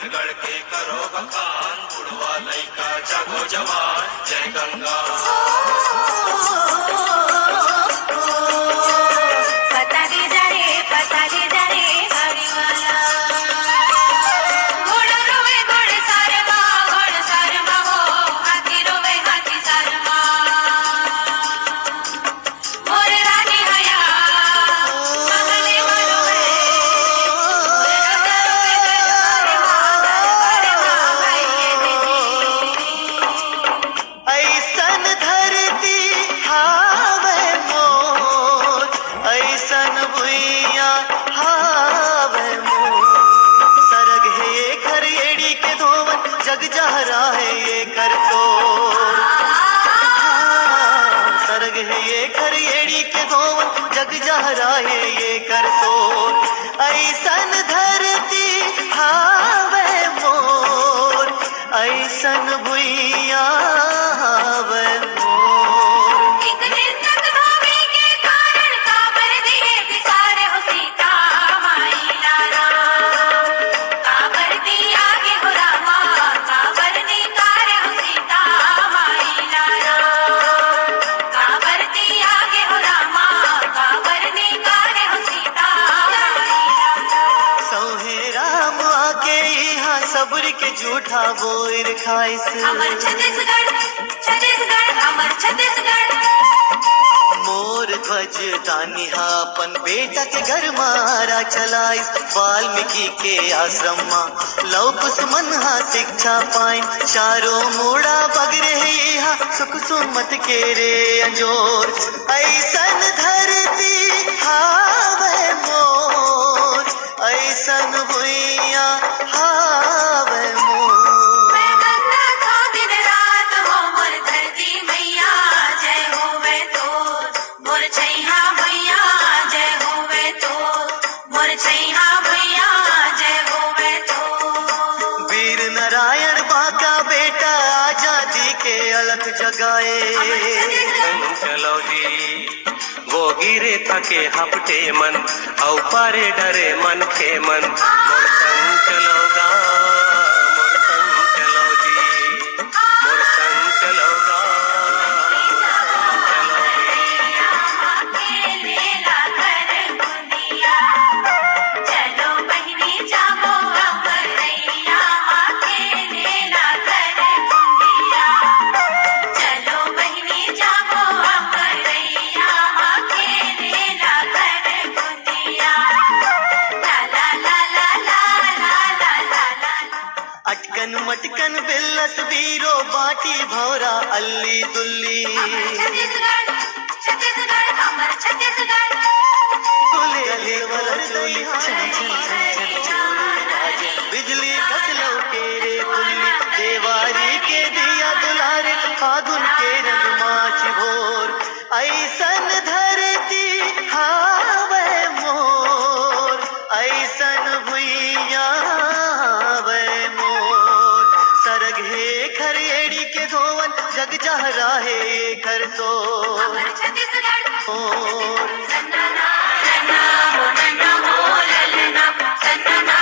छत्तीसगढ़ के करो बखान, बुढ़वा लइका जागो जवान, जय गंगा। पता दे जा रे गाड़ी वाला, घोड़ा रोवे घोड़े सारमा हो, हाथी रोवे हाथी सारमा, मोरे रानी हया महले रोवे, मोरे राजा रोवे अरे भाई ये दीदी। ऐसन धरती हावे मोर, ऐसन भुइया हावे मोर, सरग है ये खरियड़ी के धोवन, जग जहरा है ये कर तोर। सरग है ये खरियड़ी के धोवन, जग जहरा है ये कर तोर। ऐसन धरती हावे मोर, ऐसन भुइया हावे मोर। एक दिन तक धोबी के कारण काबर दिए बिसारे हो सीता माई लारा, काबर दी आगे हो रामा, काबर निकारे हो सीता माई लारा, काबर दी आगे हो रामा, काबर निकारे हो सीता माई लारा। सौहे राम आके यहाँ सब्र के झूठा बोर खाइस। हमर छत्तीसगढ़ हमर छत्तीसगढ़, मोर ध्वज दानिहा अपन बेटा के घर मारा चलाइस। वाल्मीकि के आश्रम मा लव कुसुमन हा शिक्षा पाइन, चारों मूड़ा बगरे यहाँ सुख सुमत के रे अंजोर। ऐसन धरती हावे मोर, ऐसन भुइया हावे मोर। मैं गंगा को दिन रात हो मोर धरती मैया, जय होवे तोर मोर छैहा भैया, जय होवे तोर मोर छैहा भैया, जय होवे तोर। वीर नारायण बाका बेटा आजादी के अलख जगाए। चलो जी वो गिरे थके हपटे मन, औ पारे डरे मन के मन, मोर संग चलोगा, मोर संग चलो जी, मोर संग चलोगा, चलो जी। अकेलेला घर दुनिया, चलो बहिनी जाबो अमरैया, अकेलेला घर दुनिया, चलो बहिनी जाबो अमरैया, अकेलेला घर दुनिया, ला ला ला ला ला ला ला ला ला। अटकन मटकन बिल्लस वीरो बाटी भौरा अल्ली दुल्ली। छत्तीसगढ़ हमर छत्तीसगढ़, बोले अले वलर दुई छन छन छन छन छन, बिजली कसलो के रे कुल्ली, देवारी के दिया दुलारे, फागुन के रंग माच भोर। ऐसन धरती हावे मोर, ऐसन भुइया हावे मोर। सरग है खरियड़ी के धोवन, जग जहरा है ये कर तोर। हमर छत्तीसगढ़ मोर सन्ना ना नन्ना हो ललना, सन्ना ना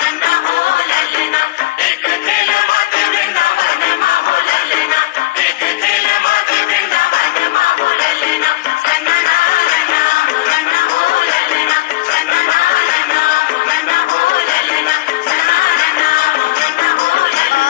नन्ना हो ललना, एक खेल माते वृंदावन माँ हो ललना, एक खेल माते वृंदावन माँ हो ललना, सन्ना ना नन्ना हो ललना, सन्ना ना नन्ना हो ललना, सन्ना नन्ना हो ललना।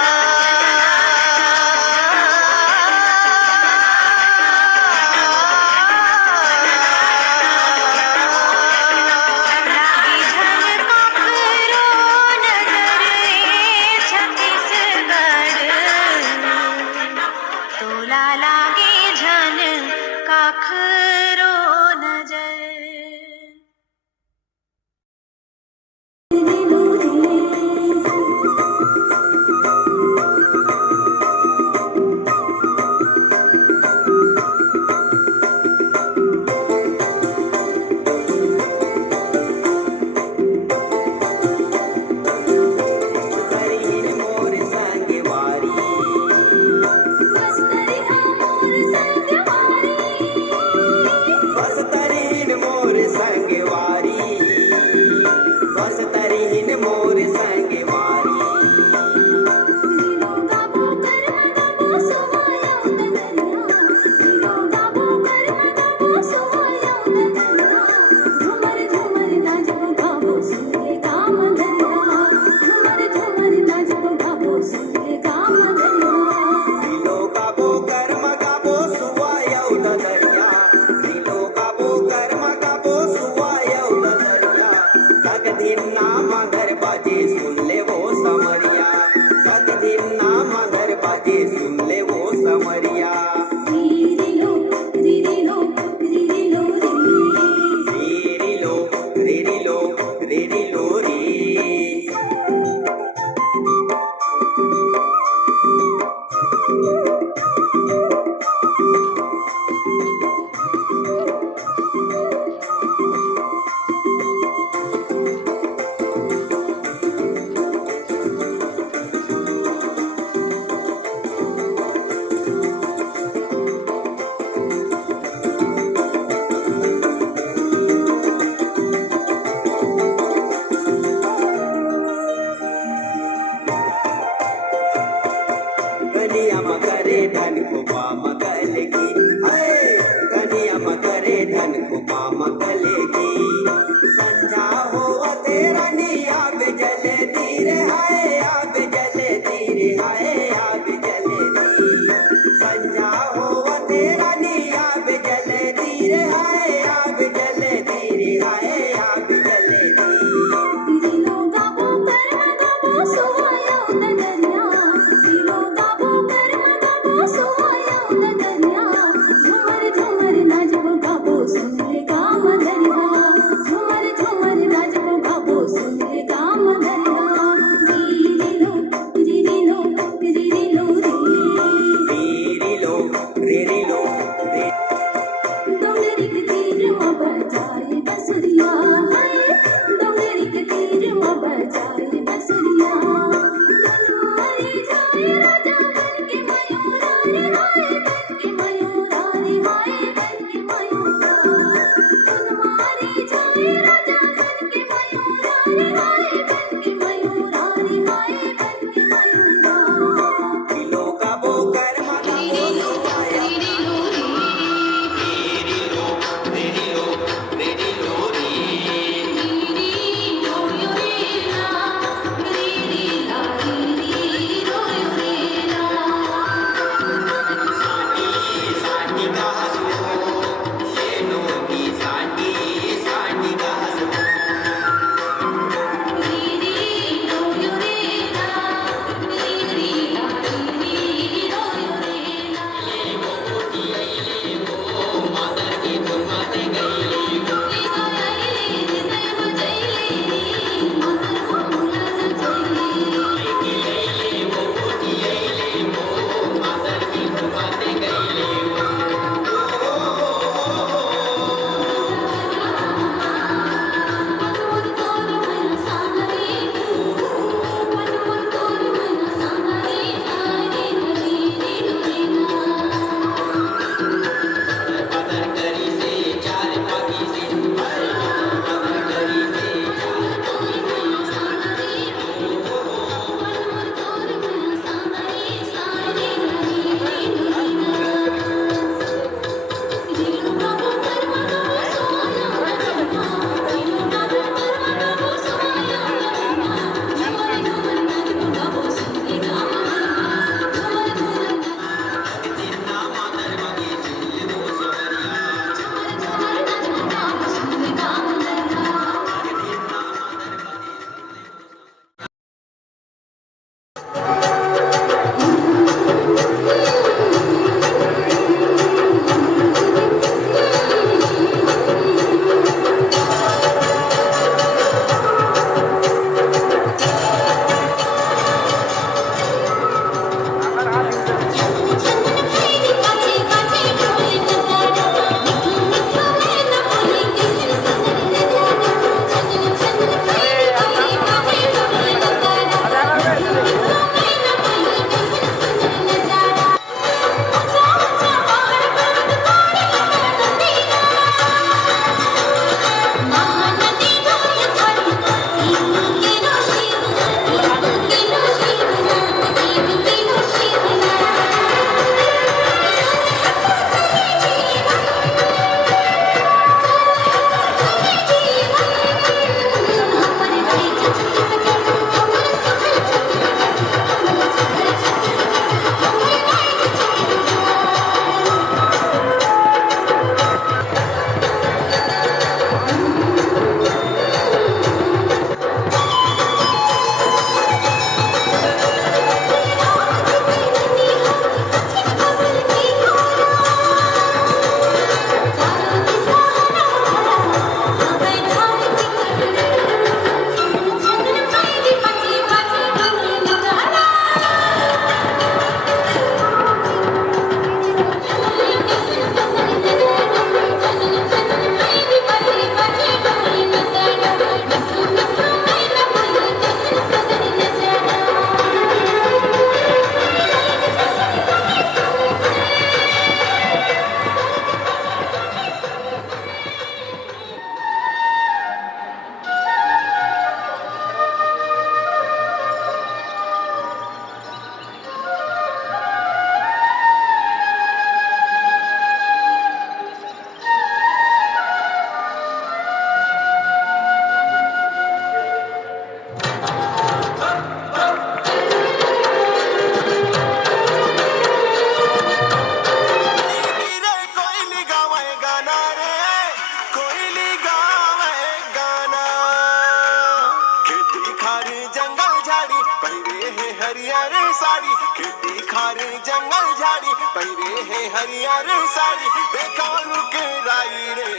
साड़ी खेती खारे जंगल झाड़ी पैरे है हरियर साड़ी देखा रुके राई रे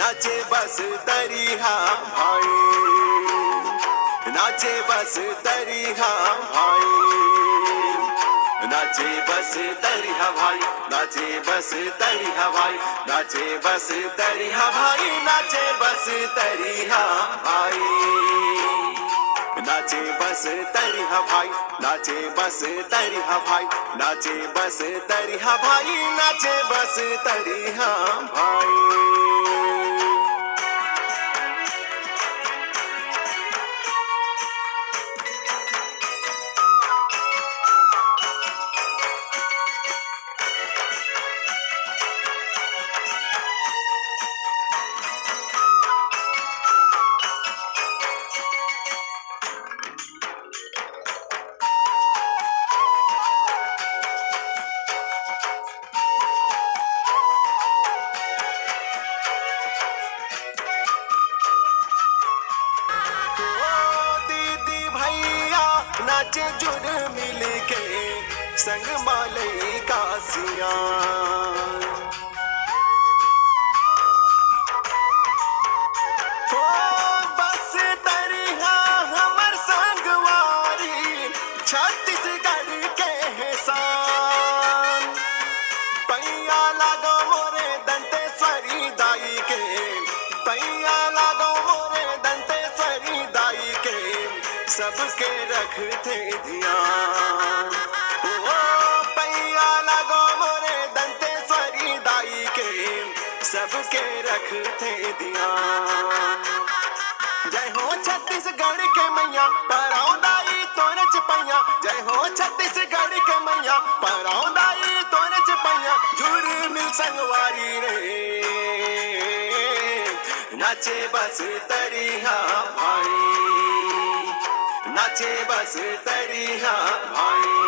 नाचे बस तरिहा भाई नाचे बस तरिहा भाई नाचे बस तरिहा भाई नाचे बस तरिहा भाई नाचे बस तरिहा भाई नाचे बस तरिहा भाई नाचे बस तरिहा भाई नाचे बस तरिहा भाई नाचे बस तरिहा भाई नाचे बस तरिहा भाई नाचे जुड़ मिल के संग मालई कासिया हो बस तरिहा हमर संगवारी छत्तीसगढ़ के हेसान पैया लागो मोरे दंतेश्वरी दाई के पैया लागो मोरे दंतेश्वरी दाई के सबके रखते ध्यान ओ पैया लगो मोरे दंतेश्वरी दाई के सबके रखते ध्यान जय हो छत्तीसगढ़ के मैया पराओ दाई तोरे चपैया जय हो छत्तीसगढ़ के मैया पराओ दाई तोरे चपैया जुड़ मिल संगवारी रे नाचे बस तरिहा भाई नाचे बस तरिहा भाई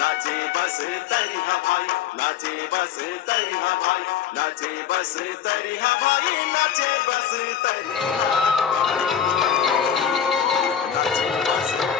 नाचे बस तरिहा भाई नाचे बस तरिहा भाई नाचे बस तरिहा भाई नाचे बस तरिहा भाई नाचे बस